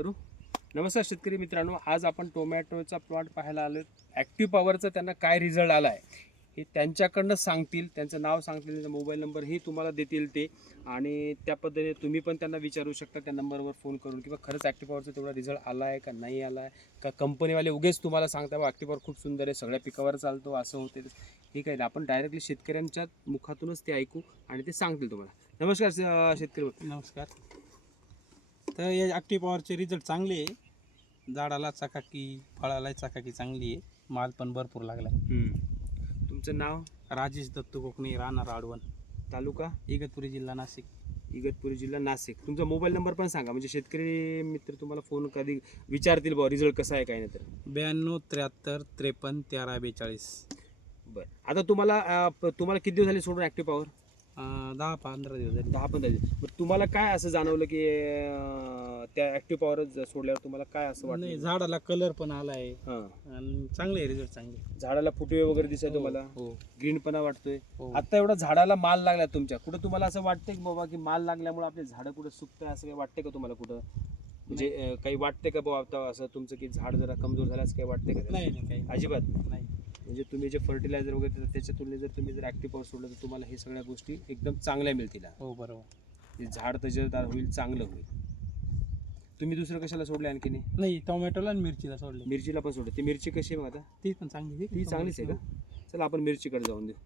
करू. नमस्कार शेतकरी मित्रांनो, आज आपण टोमॅटोचा प्लॉट पाहायला आलो. ॲक्टिव्ह पॉवरचा त्यांना काय रिझल्ट आला आहे हे त्यांच्याकडनं सांगतील, त्यांचं नाव सांगतील, त्यांचा मोबाईल नंबरही तुम्हाला देतील ते, आणि त्या पद्धतीने तुम्ही पण त्यांना विचारू शकता त्या नंबरवर फोन करून, किंवा खरंच ॲक्टिव्ह पॉवरचा तेवढा रिझल्ट आला आहे का नाही आला आहे, का कंपनीवाले उगेच तुम्हाला सांगता बा ॲक्टिव्ह पॉवर खूप सुंदर आहे, सगळ्या पिकावर चालतो, असं होते. हे काही आपण डायरेक्टली शेतकऱ्यांच्या मुखातूनच ते ऐकू आणि ते सांगतील तुम्हाला. नमस्कार शेतकरी. नमस्कार. तर या ॲक्टिव्ह पॉवरचे रिझल्ट चांगले आहे. झाडाला चकाकी, फळाला चकाकी चांगली आहे, माल पण भरपूर लागला आहे. तुमचं नाव? राजेश दत्तू कोकणे, राहणार आडवण, तालुका इगतपुरी, जिल्हा नाशिक. इगतपुरी, जिल्हा नाशिक. तुमचा मोबाईल नंबर पण सांगा, म्हणजे शेतकरी मित्र तुम्हाला फोन कधी विचारतील बा रिझल्ट कसा आहे काय नाही तर. 92 73 53 13 42. बरं, आता तुम्हाला तुम्हाला किती दिवस झाले सोडून ॲक्टिव्ह पॉवर? 10-15 दिवस झाले. 10-15 दिवस. मग तुम्हाला काय असं जाणवलं की त्या ॲक्टिव्ह पॉवर सोडल्यावर तुम्हाला काय असं नाही, वाटलं? झाडाला कलर पण आला आहे हां, आणि चांगले रिझल्ट चांगले. झाडाला फुटवे वगैरे दिसाय तुम्हाला, हो ग्रीनपणा वाटतोय. हो. आता एवढा झाडाला माल लागला तुमच्या, कुठं तुम्हाला असं वाटतंय की बाबा की माल लागल्यामुळे आपले झाडं कुठं सुकतंय, असं काही वाटतंय का तुम्हाला कुठं? म्हणजे काही वाटतंय का बाबा आता असं तुमचं की झाड जरा कमजोर झालं असं काही वाटतंय का? नाही नाही काही अजिबात नाही. म्हणजे तुम्ही जे फर्टिलायझर वगैरे देता त्याच्या तुलनेत जर तुम्ही जर ॲक्टिव्ह पॉवर सोडलं तर तुम्हाला हे सगळ्या गोष्टी एकदम चांगल्या मिळतील. हो बरोबर. ते झाड तजेदार होईल, चांगलं होईल. तुम्ही दुसरं कशाला सोडले आणखी? नाही, टोमॅटोला आणि मिरचीला सोडले. मिरचीला पण सोडलं. ती मिरची कशी आहे मग आता? ती पण चांगली. ती चांगलीच आहे का? चला आपण मिरचीकडे जाऊन देऊ.